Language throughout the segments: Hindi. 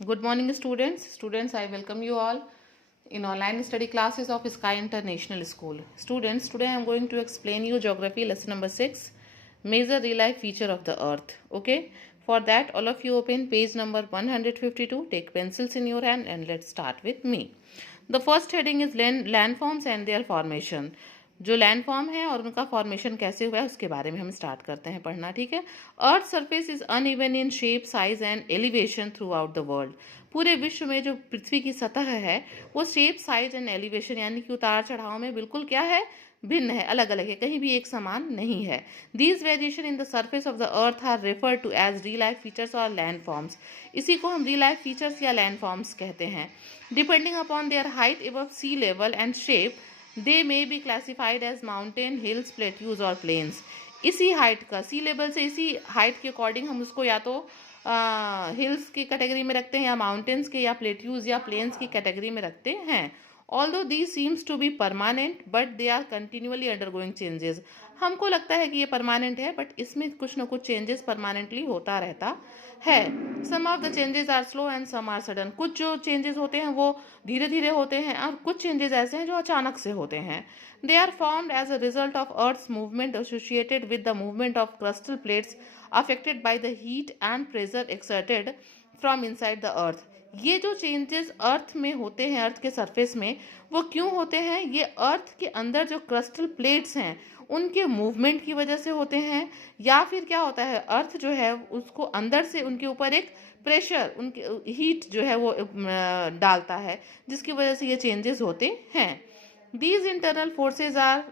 Good morning, students. Students, I welcome you all in online study classes of Sky International School. Students, today I am going to explain you geography lesson number 6, major real life feature of the earth. Okay, for that all of you open page number 152, take pencils in your hand and let's start with me. The first heading is landforms and their formation. जो लैंडफॉर्म है और उनका फॉर्मेशन कैसे हुआ है उसके बारे में हम स्टार्ट करते हैं पढ़ना, ठीक है। Earth surface is uneven in shape, size and elevation through out the world. पूरे विश्व में जो पृथ्वी की सतह है वो शेप, साइज एंड एलिवेशन यानी कि उतार चढ़ाव में बिल्कुल क्या है, भिन्न है, अलग अलग है, कहीं भी एक समान नहीं है। These variation in the surface of the earth are refer to as relief features और लैंड फॉर्म्स। इसी को हम रियल लाइफ फीचर्स या लैंड फॉर्म्स कहते हैं। Depending upon their height above sea level and shape, they may be classified as mountain, hills, plateaus और प्लेन्स। इसी हाइट का, सी लेवल से इसी हाइट के अकॉर्डिंग हम उसको या तो हिल्स की कैटेगरी में रखते हैं या माउंटेन्स के या प्लेट्यूज या प्लेन्स की कैटेगरी में रखते हैं। Although these seems to be permanent but they are continuously undergoing changes. हमको लगता है कि ये परमानेंट है बट इसमें कुछ ना कुछ चेंजेस परमानेंटली होता रहता है। Some of the changes are slow and some are sudden. कुछ जो चेंजेस होते हैं वो धीरे धीरे होते हैं और कुछ चेंजेस ऐसे हैं जो अचानक से होते हैं। They are formed as a result of earth's movement associated with the movement of crustal plates affected by the heat and pressure exerted from inside the earth. ये जो चेंजेस अर्थ में होते हैं, अर्थ के सरफेस में, वो क्यों होते हैं? ये अर्थ के अंदर जो क्रिस्टल प्लेट्स हैं उनके मूवमेंट की वजह से होते हैं, या फिर क्या होता है, अर्थ जो है उसको अंदर से उनके ऊपर एक प्रेशर, उनके हीट जो है वो डालता है, जिसकी वजह से ये चेंजेस होते हैं। These internal forces are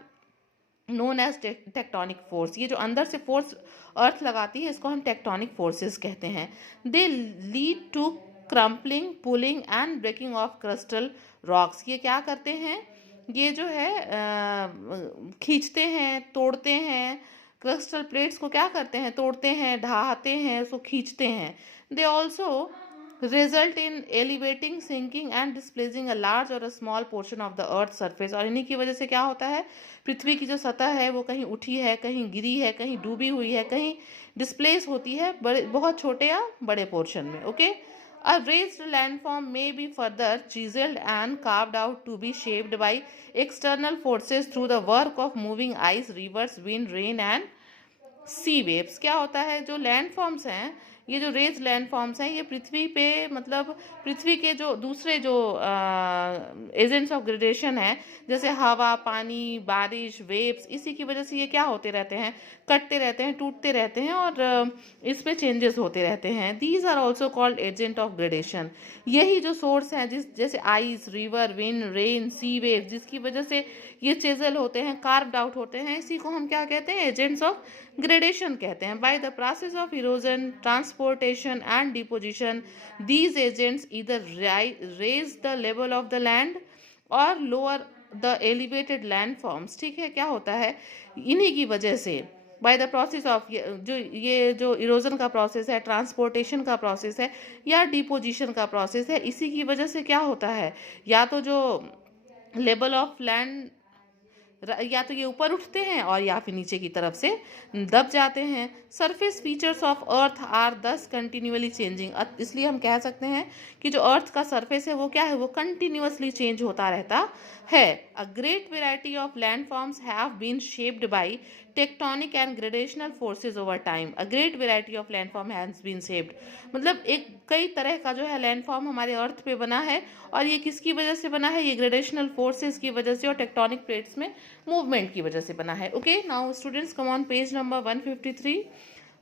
known as tectonic force. ये जो अंदर से फोर्स अर्थ लगाती है इसको हम टेक्टोनिक फोर्सेस कहते हैं। They lead to crumpling, pulling and breaking of crystal rocks. ये क्या करते हैं, ये जो है खींचते हैं, तोड़ते हैं, क्रिस्टल प्लेट्स को क्या करते हैं, तोड़ते हैं, ढहाते हैं, उसको खींचते हैं। They also result in elevating, sinking and displacing a large or a small portion of the earth surface। और इन्हीं की वजह से क्या होता है, पृथ्वी की जो सतह है वो कहीं उठी है, कहीं गिरी है, कहीं डूबी हुई है, कहीं डिस्प्लेस होती है बड़े, बहुत छोटे या बड़े पोर्शन में। Okay, a raised landform may be further chiseled and carved out to be shaped by external forces through the work of moving ice, rivers, wind, rain and sea waves. क्या होता है, जो लैंड फॉर्म्स हैं, ये जो रेज लैंड फॉर्म्स हैं, ये पृथ्वी पे मतलब पृथ्वी के जो दूसरे जो एजेंट्स ऑफ ग्रेडेशन है, जैसे हवा, पानी, बारिश, वेव्स, इसी की वजह से ये क्या होते रहते हैं, कटते रहते हैं, टूटते रहते हैं और इसमें चेंजेस होते रहते हैं। These are also called agent of gradation. यही जो सोर्स हैं, जैसे ice, river, wind, rain, sea wave, जिसकी वजह से ये चेजल होते हैं, कार्व्ड आउट होते हैं, इसी को हम क्या कहते हैं, एजेंट्स ऑफ ग्रेडेशन कहते हैं। By the process of erosion, transportation and deposition, these agents either raise the level of the land और lower the elevated land forms. ठीक है, क्या होता है, इन्हीं की वजह से बाय द प्रोसेस ऑफ ये जो इरोजन का प्रोसेस है, ट्रांसपोर्टेशन का प्रोसेस है या डिपोजिशन का प्रोसेस है, इसी की वजह से क्या होता है, या तो जो लेवल ऑफ लैंड या तो ये ऊपर उठते हैं और या फिर नीचे की तरफ से दब जाते हैं। Surface features of earth are thus continuously changing. इसलिए हम कह सकते हैं कि जो अर्थ का सरफेस है वो क्या है, वो कंटिन्यूअसली चेंज होता रहता है। A great variety of land forms have been shaped by tectonic and gradational forces over time. A great variety of land form has been shaped, मतलब एक कई तरह का जो है लैंड फॉर्म हमारे अर्थ पे बना है, और ये किसकी वजह से बना है, ये ग्रेडेशनल फोर्सेज की वजह से और टेक्टोनिक प्लेट्स में मूवमेंट की वजह से बना है। Okay, now students come on page number 153,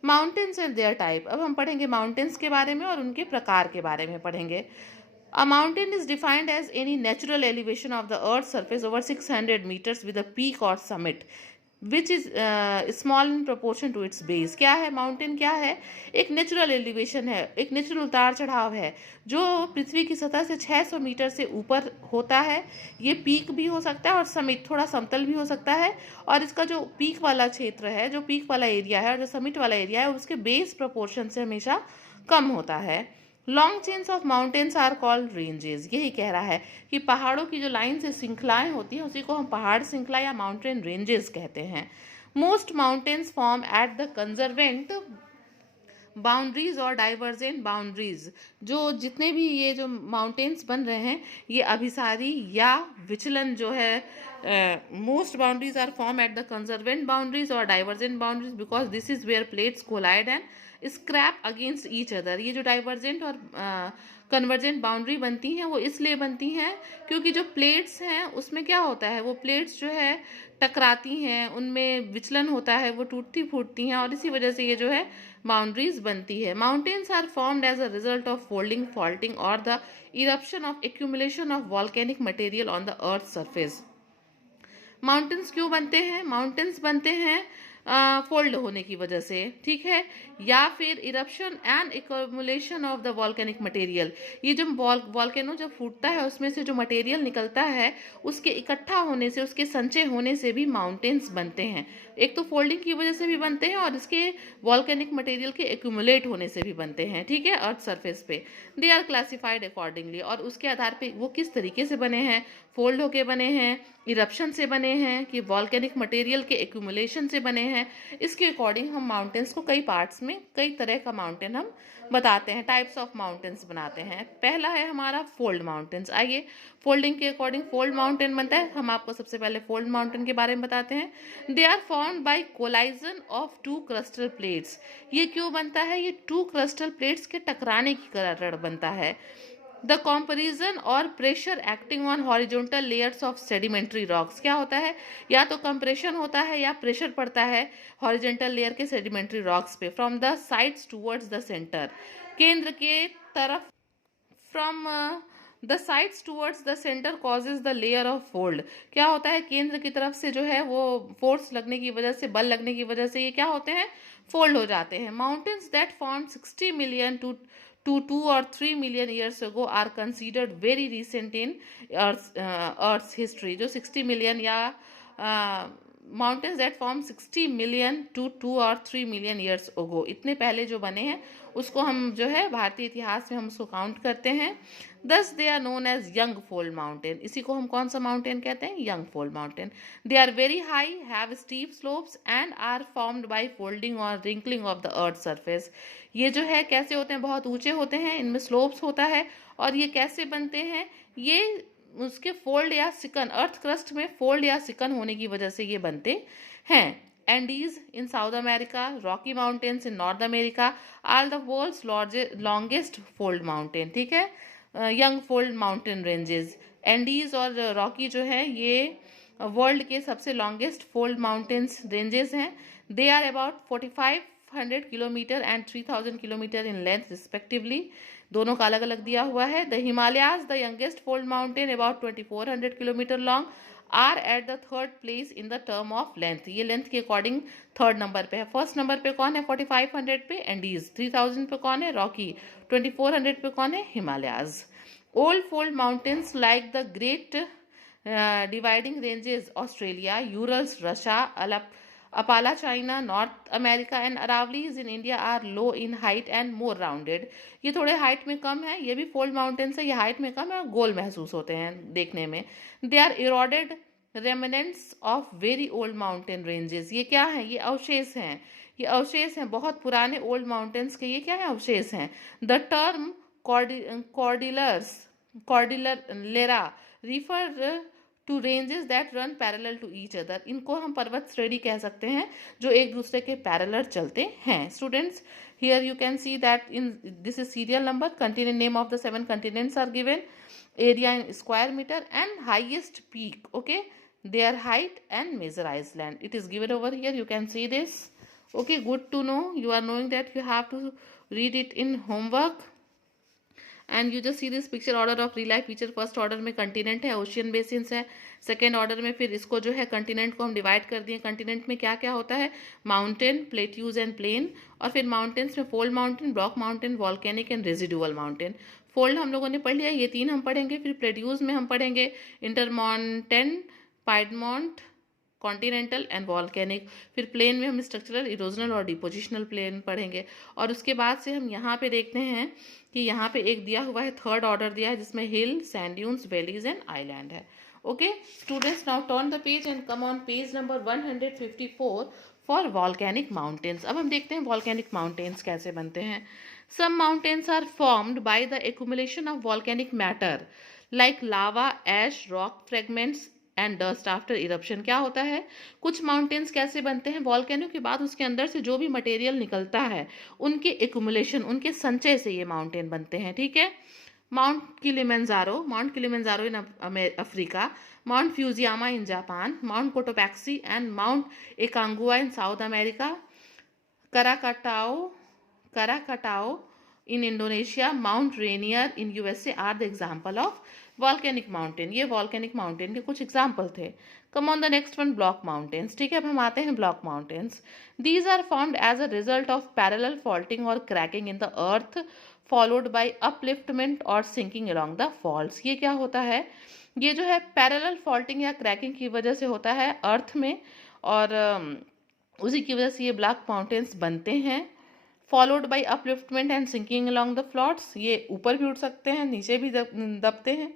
mountains and their type. अब हम पढ़ेंगे माउंटेन्स के बारे में और उनके प्रकार के बारे में पढ़ेंगे। A mountain is defined as any natural elevation of the earth's surface over 600 meters with a peak or summit which is small in proportion to its base. क्या है माउंटेन, क्या है, एक नेचुरल एलिवेशन है, एक नेचुरल उतार चढ़ाव है जो पृथ्वी की सतह से 600 मीटर से ऊपर होता है। ये पीक भी हो सकता है और समिट, थोड़ा समतल भी हो सकता है, और इसका जो पीक वाला क्षेत्र है, जो पीक वाला एरिया है और जो समिट वाला एरिया है, उसके बेस प्रोपोर्शन से हमेशा कम होता है। Long chains of mountains are called ranges. यही कह रहा है कि पहाड़ों की जो लाइन से श्रृंखलाएं होती हैं उसी को हम पहाड़ श्रृंखला या माउंटेन रेंजेस कहते हैं। Most mountains form at the convergent boundaries और डाइवर्जेंट बाउंड्रीज, जो जितने भी ये जो माउंटेन्स बन रहे हैं ये अभिसारी या विचलन जो है, most boundaries are form at the convergent boundaries और divergent boundaries because this is where plates collide and scrape against each other. ये जो डाइवर्जेंट और कन्वर्जेंट बाउंड्री बनती हैं वो इसलिए बनती हैं क्योंकि जो प्लेट्स हैं उसमें क्या होता है, वो प्लेट्स जो है टकराती हैं, उनमें विचलन होता है, वो टूटती फूटती हैं और इसी वजह से ये जो है बाउंड्रीज बनती है। Mountains are formed as a result of folding, faulting और the eruption of accumulation of volcanic material on the earth surface. Mountains क्यों बनते हैं? माउंटेन्स बनते हैं फोल्ड होने की वजह से, ठीक है, या फिर eruption and accumulation of the volcanic material. ये जब वॉल्केनो जब फूटता है उसमें से जो मटेरियल निकलता है उसके इकट्ठा होने से, उसके संचय होने से भी माउंटेन्स बनते हैं। एक तो फोल्डिंग की वजह से भी बनते हैं और इसके वॉल्केनिक मटेरियल के एक्यूमुलेट होने से भी बनते हैं, ठीक है, अर्थ सरफेस पे। दे आर क्लासिफाइड अकॉर्डिंगली, और उसके आधार पे वो किस तरीके से बने हैं, फोल्ड होके बने हैं, इरप्शन से बने हैं कि वॉल्केनिक मटेरियल के एक्यूमुलेशन से बने हैं, इसके अकॉर्डिंग हम माउंटेन्स को कई पार्ट्स में कई तरह का माउंटेन हम बताते हैं, टाइप्स ऑफ माउंटेन्स बनाते हैं। पहला है हमारा फोल्ड माउंटेन्स। आइए फोल्डिंग के अकॉर्डिंग फोल्ड माउंटेन बनता है। हम आपको सबसे पहले फोल्ड माउंटेन के बारे में बताते हैं। They are formed by collision of two crustal plates. ये क्यों बनता है? ये टू क्रस्टल प्लेट्स के टकराने के कारण बनता है। द कंपैरिजन और pressure acting on horizontal layers of sedimentary rocks. क्या होता है? या तो कंप्रेशन होता है या प्रेशर पड़ता है हॉरिजॉन्टल लेयर के सेडिमेंट्री रॉक्स पे, from the sides towards the centre, केंद्र के तरफ, from the sides towards the centre causes the layer of fold. क्या होता है? केंद्र की तरफ से जो है वो फोर्स लगने की वजह से, बल लगने की वजह से ये क्या होते हैं? फोल्ड हो जाते हैं। Mountains that form 60 million to 2 or 3 million years ago are considered very recent in Earth's history। जो 60 मिलियन या mountains that form 60 million to 2 और 3 मिलियन ईयर्स अगो, इतने पहले जो बने हैं उसको हम जो है भारतीय इतिहास में हम उसको काउंट करते हैं। Thus they are known as young fold mountain. इसी को हम कौन सा माउंटेन कहते हैं? Young fold mountain. They are very high, have steep slopes and are formed by folding और wrinkling of the earth surface. ये जो है कैसे होते हैं? बहुत ऊंचे होते हैं, इनमें स्लोप्स होता है। और ये कैसे बनते हैं? ये उसके फोल्ड या सिकन, अर्थ क्रस्ट में फोल्ड या सिकन होने की वजह से ये बनते हैं। Andes in South America, Rocky mountains in North America are the world's longest fold mountain, ठीक है, young fold mountain ranges. Andes और रॉकी जो है ये वर्ल्ड के सबसे लॉन्गेस्ट फोल्ड माउंटेन्स रेंजेस हैं। They are about 4500 kilometre and 3000 kilometre in length respectively. दोनों का अलग अलग दिया हुआ है। The Himalayas, the youngest fold mountain about 2400 kilometre long, are at the third place in the term of length. ये लेंथ के अकॉर्डिंग थर्ड नंबर पे है। फर्स्ट नंबर पे कौन है? 4500 पे एंडीज, 3000 पे कौन है? रॉकी, 2400 पे कौन है? Himalayas. Old fold mountains like the great dividing ranges Australia, Urals Russia, अपाला China, North America and Aravallis in India are low in height and more rounded. ये थोड़े हाइट में कम है, ये भी फोल्ड माउंटेन्स है, ये हाइट में कम है और गोल महसूस होते हैं देखने में। They are eroded remnants of very old mountain ranges. ये क्या है? ये अवशेष हैं, ये अवशेष हैं बहुत पुराने ओल्ड माउंटेन्स के। ये क्या है? अवशेष हैं। The term cordillera refer to ranges that run parallel to each other. इनको हम पर्वत श्रेणी कह सकते हैं जो एक दूसरे के पैरेलल चलते हैं। Students, here you can see that in this is serial number, continent name of the 7 continents are given, area in square metre and highest peak, okay, their height and measure Iceland. It is given over here, you can see this. Okay, good to know. You are knowing that you have to read it in homework. And you just see this picture order of real life feature. First order में कंटिनेंट है, ओशियन बेसिन्स है। सेकेंड ऑर्डर में फिर इसको जो है कंटिनेंट को हम डिवाइड कर दिए। कंटिनेंट में क्या क्या होता है? Mountain, plateaus and plain. और फिर माउंटेन्स में fold mountain, block mountain, volcanic and residual mountain. Fold हम लोगों ने पढ़ लिया, ये 3 हम पढ़ेंगे। फिर प्लेट्यूज में हम पढ़ेंगे इंटरमाउंटेन, पाइडमोंट, कॉन्टिनेंटल एंड वॉल्केनिक। फिर प्लेन में हम स्ट्रक्चरल, इरोजनल और डिपोजिशनल प्लेन पढ़ेंगे। और उसके बाद से हम यहाँ पे देखते हैं कि यहाँ पे एक दिया हुआ है, थर्ड ऑर्डर दिया है जिसमें hill, sand dunes, valleys and island है। Okay students, now turn the page and come on page number 154 for volcanic mountains. अब हम देखते हैं वॉल्केनिक माउंटेन्स कैसे बनते हैं। Some mountains are formed by the accumulation of volcanic matter like lava, ash, rock fragments and dust after eruption. क्या होता है, कुछ माउंटेन्स कैसे बनते हैं, वॉल्केनो के बाद उसके अंदर से जो भी मटेरियल निकलता है उनके एक्यूमुलेशन, उनके संचय से ये माउंटेन बनते हैं। ठीक है, Mount Kilimanjaro in Africa, Mount Fujiyama in Japan, Mount Cotopaxi and Mount Aconcagua in South America, Krakatoa in Indonesia, Mount Rainier in USA are the example of volcanic mountain। ये volcanic mountain के कुछ example थे। Come on the next one, block mountains। ठीक है, अब हम आते हैं block mountains। These are formed as a result of parallel faulting or cracking in the earth followed by upliftment or sinking along the faults। ये क्या होता है, ये जो है parallel faulting या cracking की वजह से होता है अर्थ में, और उसी की वजह से ये ब्लॉक माउंटेन्स बनते हैं। Followed by upliftment and sinking along the faults, ये ऊपर भी उठ सकते हैं, नीचे भी दबते हैं।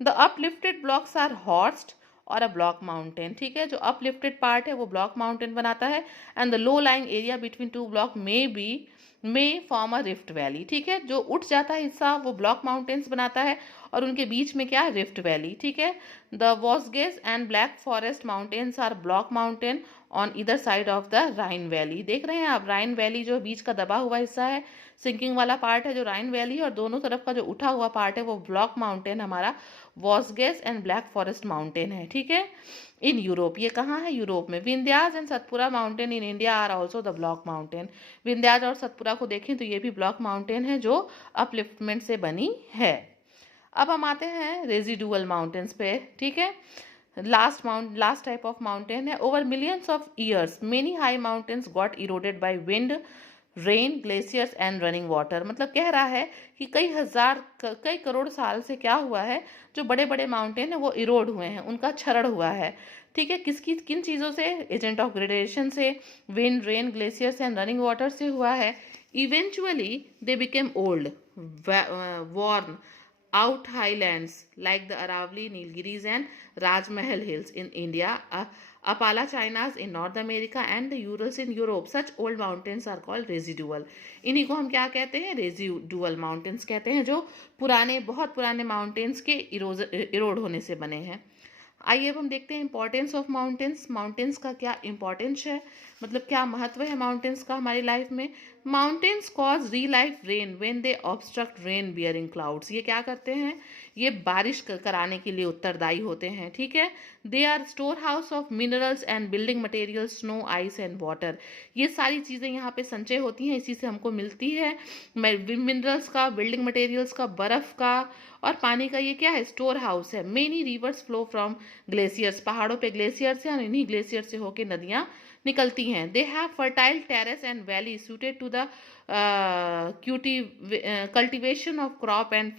The uplifted blocks are horst और अ ब्लॉक माउंटेन। ठीक है, जो अपलिफ्टेड पार्ट है वो ब्लॉक माउंटेन बनाता है, and the low lying area between two block may form a rift valley. ठीक है, जो उठ जाता है हिस्सा वो ब्लॉक माउंटेन्स बनाता है, और उनके बीच में क्या है, रिफ्ट वैली। ठीक है, द वॉस्गेस and Black Forest mountains are block mountain on either side of the Rhine valley. देख रहे हैं आप, राइन वैली जो बीच का दबा हुआ हिस्सा है, सिंकिंग वाला पार्ट है जो राइन वैली, और दोनों तरफ का जो उठा हुआ पार्ट है वो ब्लॉक माउंटेन हमारा वॉस्गेस एंड ब्लैक फॉरेस्ट माउंटेन है। ठीक है, इन यूरोप, ये कहाँ है, यूरोप में। Vindhyas and Satpura mountain in India are also the block mountain. Vindhyas और सतपुरा को देखें तो ये भी ब्लॉक माउंटेन है जो अपलिफ्टमेंट से बनी है। अब हम आते हैं रेजिडुअल माउंटेन्स पे। ठीक है, लास्ट टाइप ऑफ माउंटेन है। Over millions of years many high mountains got eroded by wind, rain, glaciers and running water. मतलब कह रहा है कि कई करोड़ साल से क्या हुआ है, जो बड़े बड़े माउंटेन है वो इरोड हुए हैं, उनका क्षरण हुआ है। ठीक है, किन चीज़ों से, एजेंट ऑफ ग्रेडेशन से, wind, rain, glaciers and running water से हुआ है। Eventually they became old, worn out highlands like the Aravalli, Nilgiris and Rajmahal hills in India, Appalachians in North America and the Urals in Europe. Such old mountains are called residual। इन्हीं को हम क्या कहते हैं, रेजिडुअल माउंटेन्स कहते हैं, जो बहुत पुराने माउंटेन्स के इरोड होने से बने हैं। आइए अब हम देखते हैं इंपॉर्टेंस ऑफ माउंटेन्स। माउंटेन्स का क्या इंपॉर्टेंस है, मतलब क्या महत्व है माउंटेन्स का हमारी लाइफ में। माउंटेन्स कॉज री life rain when they obstruct rain bearing clouds. ये क्या करते हैं, ये बारिश कराने के लिए उत्तरदायी होते हैं। ठीक है, they are store house of minerals and building materials, snow, ice and water. ये सारी चीज़ें यहाँ पे संचय होती हैं, इसी से हमको मिलती है मिनरल्स का, बिल्डिंग मटेरियल्स का, बर्फ़ का और पानी का। ये क्या है, स्टोर हाउस है। Many reverse flow from glaciers, पहाड़ों पे ग्लेशियर्स हैं और इन्हीं ग्लेशियर से होकर नदियाँ निकलती हैं। They have fertile terrace and valley suited to the cultivation of crop and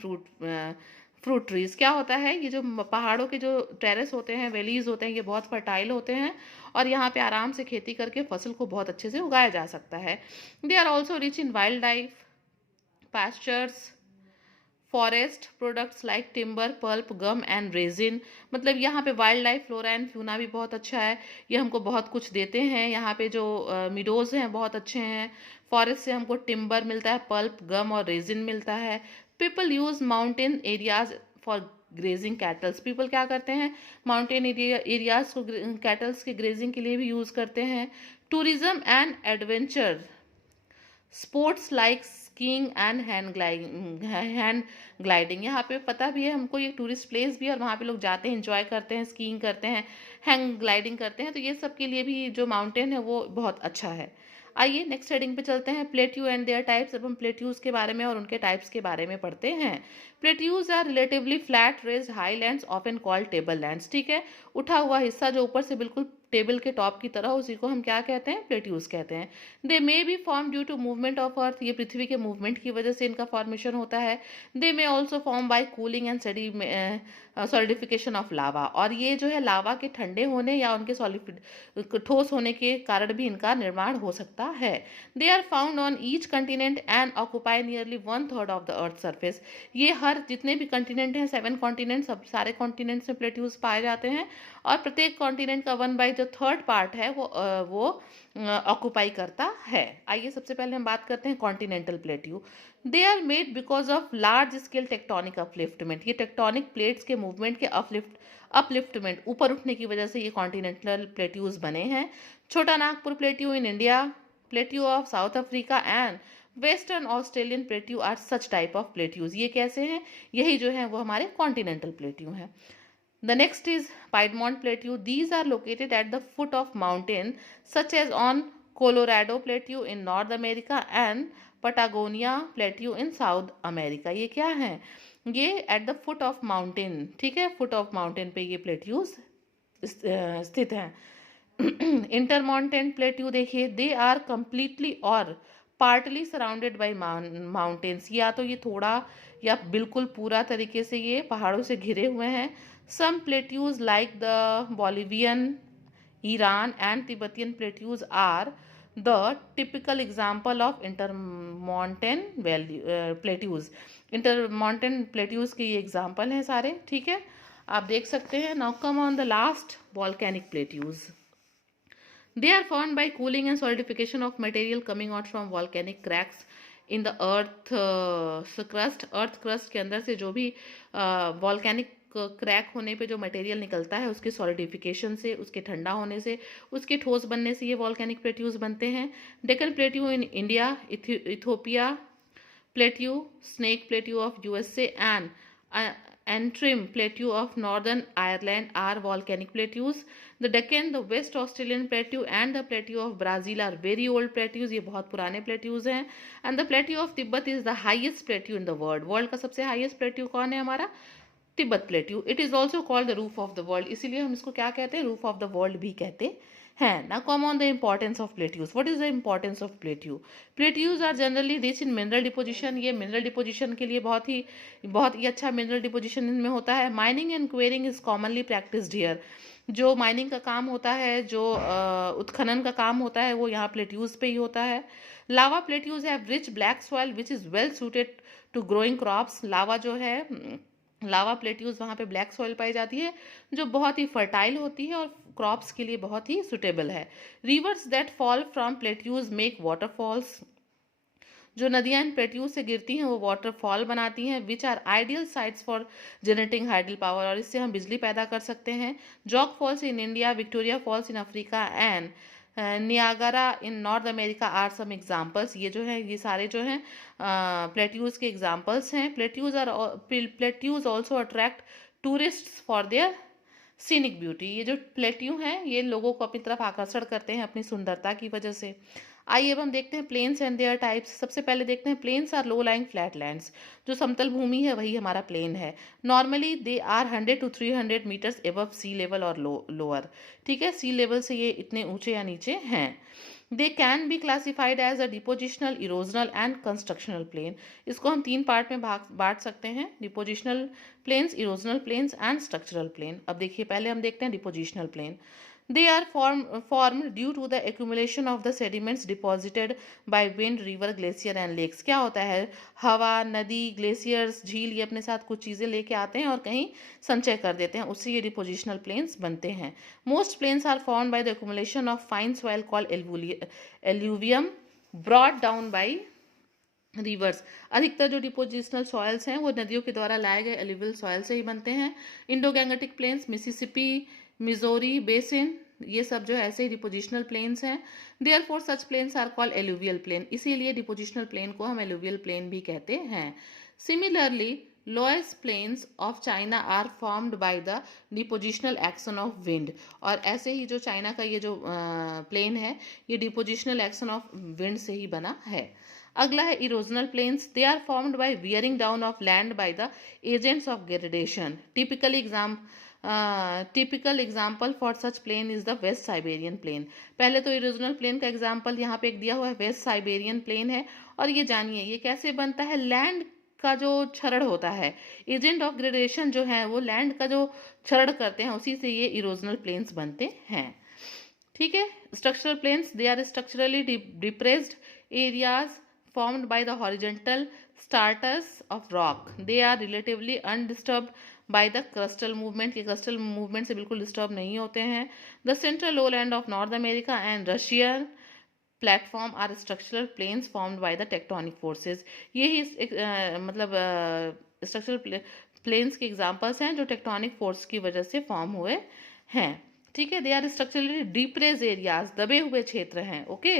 fruit trees. क्या होता है, ये जो पहाड़ों के जो टेरेस होते हैं, वैलीज होते हैं, ये बहुत फर्टाइल होते हैं और यहाँ पे आराम से खेती करके फसल को बहुत अच्छे से उगाया जा सकता है। They are also rich in wild life, pastures, forest products like timber, pulp, gum and resin. मतलब यहाँ पे wild life, flora and fauna भी बहुत अच्छा है, ये हमको बहुत कुछ देते हैं। यहाँ पे जो मिडोज हैं बहुत अच्छे हैं। फॉरेस्ट से हमको टिम्बर मिलता है, पल्प, गम और रेजिन मिलता है। People use mountain areas for grazing kettles. People क्या करते हैं, माउंटेन एरियाज को कैटल्स के ग्रेजिंग के लिए भी यूज़ करते हैं। Tourism and adventure sports like skiing and hand gliding. यहाँ पे पता भी है हमको, ये टूरिस्ट प्लेस भी है और वहाँ पे लोग जाते हैं, एंजॉय करते हैं, स्कीइंग करते हैं, हैंग ग्लाइडिंग करते हैं। तो ये सब के लिए भी जो माउंटेन है वो बहुत अच्छा है। आइए नेक्स्ट हेडिंग पे चलते हैं, प्लेट्यू एंड देयर टाइप्स। अब हम प्लेट्यूज के बारे में और उनके टाइप्स के बारे में पढ़ते हैं। Plateaus are relatively flat raised highlands often called table lands. ठीक है, उठा हुआ हिस्सा जो ऊपर से बिल्कुल टेबल के टॉप की तरह, उसी को हम क्या कहते हैं, प्लेट्यूज कहते हैं। They may be form due to movement of earth. ये पृथ्वी के मूवमेंट की वजह से इनका फॉर्मेशन होता है। They may also form by cooling and solidification of lava. और ये जो है लावा के ठंडे होने या उनके ठोस होने के कारण भी इनका निर्माण हो सकता है। They are found on each continent and occupy nearly 1/3 of the earth surface. ये हर जितने भी कंटिनेंट हैं, 7 कॉन्टिनेंट, सब सारे कॉन्टिनेंट्स में प्लेट्यूज पाए जाते हैं और प्रत्येक कॉन्टिनेंट का 1/3 जो थर्ड पार्ट है वो ऑक्यूपाई करता है। आइए सबसे पहले हम बात करते हैं continental plateau. They are made because of large scale tectonic upliftment. ये टेक्टोनिक प्लेट्स के मूवमेंट के अपलिफ्टमेंट, ऊपर उठने की वजह से ये कॉन्टिनेंटल प्लेट्यूज बने हैं। Chota Nagpur plateau in India, plateau of South Africa and western Australian plateau are such type of plateaus. ये कैसे हैं? यही जो है वो हमारे कॉन्टिनेंटल प्लेट्यू हैं। The next is Piedmont Plateau. These are located at the foot of mountain such as on Colorado Plateau in North America and Patagonia Plateau in South America. ये क्या है? ये at the foot of mountain, ठीक है, foot of mountain पे ये प्लेट्यूज स्थित हैं। इंटरमाउंटेन प्लेट्यू देखिए, दे आर कम्प्लीटली और पार्टली सराउंडेड बाई माउंटेन्स। या तो ये थोड़ा या बिल्कुल पूरा तरीके से ये पहाड़ों से घिरे हुए हैं। Some plateaus like the Bolivian, Iran and Tibetan plateaus are the typical example of intermountain plateaus. Intermountain plateaus के ये एग्जाम्पल हैं सारे, ठीक है, आप देख सकते हैं। Now come on the last, volcanic plateaus. They are formed by cooling and solidification of material coming out from volcanic cracks in the earth crust. Earth crust के अंदर से जो भी volcanic क्रैक होने पे जो मटेरियल निकलता है उसके सॉलिडिफिकेशन से, उसके ठंडा होने से, उसके ठोस बनने से ये वॉल्केनिक प्लेट्यूज बनते हैं। Deccan plateau in India, Ethiopia plateau, snake plateau of USA and Antrim Plateau of Northern Ireland are volcanic plateaus. The Deccan, the West Australian Plateau and the Plateau of Brazil are very old plateaus. ये बहुत पुराने plateaus हैं. And the Plateau of Tibet is the highest plateau in the world. World का सबसे highest plateau कौन है हमारा? Tibet plateau. It is also called the roof of the world, इसीलिए हम इसको क्या कहते हैं? रूफ ऑफ द वर्ल्ड भी कहते हैं। ना come on the importance of plateaus. What is the importance of plateau? Plateaus are generally rich in mineral deposition. ये मिनरल डिपोजिशन के लिए बहुत ही अच्छा मिनरल डिपोजिशन इनमें होता है। Mining and quarrying is commonly practised here. जो माइनिंग का काम होता है, जो उत्खनन का काम होता है, वो यहाँ प्लेट्यूज पे ही होता है। Lava plateaus have rich black soil which is well suited to growing crops. Lava जो है, लावा प्लेट्यूज वहाँ पे ब्लैक सॉइल पाई जाती है जो बहुत ही फर्टाइल होती है और क्रॉप्स के लिए बहुत ही सुटेबल है। Reverse that fall from plateaus make waterfalls. जो नदियां इन प्लेट्यूज से गिरती हैं वो वाटरफॉल बनाती हैं, which are ideal sites for generating hydel power, और इससे हम बिजली पैदा कर सकते हैं। Jog Falls in India, Victoria Falls in Africa and Niagara in North America are some examples. ये जो है, ये सारे जो हैं प्लेट्यूज के एग्जाम्पल्स हैं। Plateaus also attract tourists for their scenic beauty. ये जो प्लेट्यू हैं ये लोगों को अपनी तरफ आकर्षण करते हैं अपनी सुंदरता की वजह से। आइए अब हम देखते हैं प्लेन्स एंड देयर टाइप्स। सबसे पहले देखते हैं plains are low lying flat lands. जो समतल भूमि है वही हमारा प्लेन है। Normally they are 100 to 300 metres above sea level और लोअर, ठीक है, सी लेवल से ये इतने ऊंचे या नीचे हैं। They can be classified as a depositional, erosional and constructional plain. इसको हम तीन पार्ट में बांट सकते हैं, depositional plains, erosional plains and structural plain. अब देखिए, पहले हम देखते हैं depositional plain. They are formed due to the accumulation of the sediments deposited by wind, river, glacier and lakes. क्या होता है? हवा, नदी, ग्लेशियर्स, झील, ये अपने साथ कुछ चीज़ें लेके आते हैं और कहीं संचय कर देते हैं, उससे ये डिपोजिशनल प्लेन्स बनते हैं। Most plains are formed by the accumulation of fine soil called alluvium brought down by rivers. अधिकतर जो डिपोजिशनल सॉइल्स हैं वो नदियों के द्वारा लाए गए एल्यूवियल सॉइल से ही बनते हैं। Indo Gangetic plains, Mississippi, Missouri basin, ये सब जो है ऐसे ही डिपोजिशनल प्लेन्स हैं। Therefore such plains are called alluvial plain, इसीलिए डिपोजिशनल प्लेन को हम एल्यूवियल प्लेन भी कहते हैं। Similarly loess plains of China are formed by the depositional action of wind. और ऐसे ही जो चाइना का ये जो प्लेन है ये डिपोजिशनल एक्शन ऑफ विंड से ही बना है। अगला है erosional plains. They are formed by wearing down of land by the agents of gradation. Typical example for such plain is the West Siberian plain. पहले तो इरोजनल प्लेन का एग्जाम्पल यहाँ पे एक दिया हुआ है, वेस्ट साइबेरियन प्लेन है। और ये जानिए ये कैसे बनता है? लैंड का जो क्षरण होता है, एजेंट ऑफ ग्रेडेशन जो है वो लैंड का जो क्षरण करते हैं उसी से ये इरोजनल प्लेन्स बनते हैं, ठीक है। Structural plains, they are structurally depressed areas formed by the horizontal starters of rock. They are relatively undisturbed by the crustal movement. ये crustal movement से बिल्कुल disturb नहीं होते हैं. The central lowland of North America and Russian platform are structural planes formed by the tectonic forces. ये ही मतलब structural planes के examples हैं जो tectonic force की वजह से form हुए हैं. ठीक है, they are structurally depressed areas, दबे हुए क्षेत्र हैं. Okay,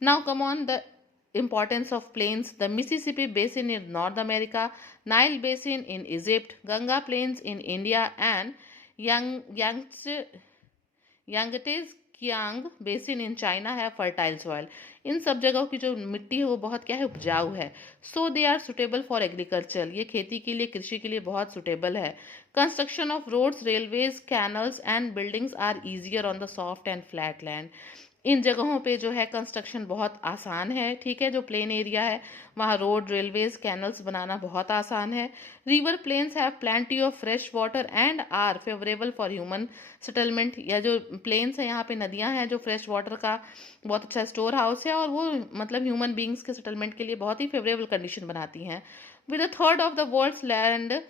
now come on the importance of plains. The Mississippi Basin in North America, Nile Basin in Egypt, Ganga Plains in India, and Yangtze Kiang Basin in China have fertile soil. इन सब जगहों की जो मिट्टी है वो बहुत क्या है, उपजाऊ है. So they are suitable for agriculture. ये खेती के लिए, कृषि के लिए बहुत सुटेबल है. Construction of roads, railways, canals and buildings are easier on the soft and flat land. इन जगहों पे जो है कंस्ट्रक्शन बहुत आसान है. ठीक है, जो प्लेन एरिया है वहाँ रोड, रेलवेज, कैनल्स बनाना बहुत आसान है. River plains have plenty of fresh water and are favourable for human settlement. या जो प्लेन्स है यहाँ पे नदियाँ हैं जो फ्रेश वाटर का बहुत अच्छा स्टोर हाउस है और वो मतलब ह्यूमन बींग्स के सेटलमेंट के लिए बहुत ही फेवरेबल कंडीशन बनाती हैं. With a third of the world's land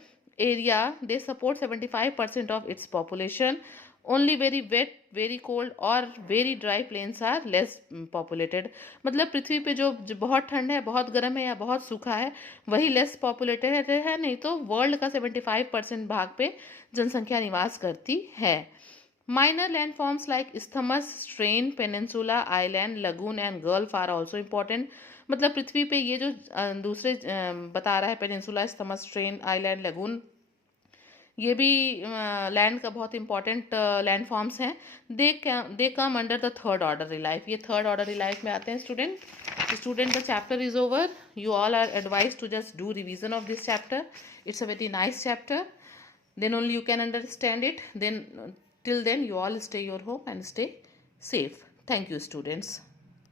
area, they support 75% of its population. Only very wet, very cold और very dry plains are less populated. मतलब पृथ्वी पे जो बहुत ठंड है, बहुत गर्म है या बहुत सूखा है वही लेस पॉपुलेटेड है. नहीं तो वर्ल्ड का 75% भाग पे जनसंख्या निवास करती है. Minor landforms like isthmus, strain, peninsula, island, lagoon and gulf are also important. मतलब पृथ्वी पे ये जो दूसरे बता रहा है peninsula, isthmus, strain, island, lagoon, ये भी लैंड का बहुत इंपॉर्टेंट लैंड फॉर्म्स हैं. They come under the third order relief. ये थर्ड ऑर्डर रिलाइफ में आते हैं student. The chapter is over. You all are advise to just do revision of this chapter. It's a very nice chapter. Then only you can understand it. Then till then you all stay your home and stay safe. Thank you, students.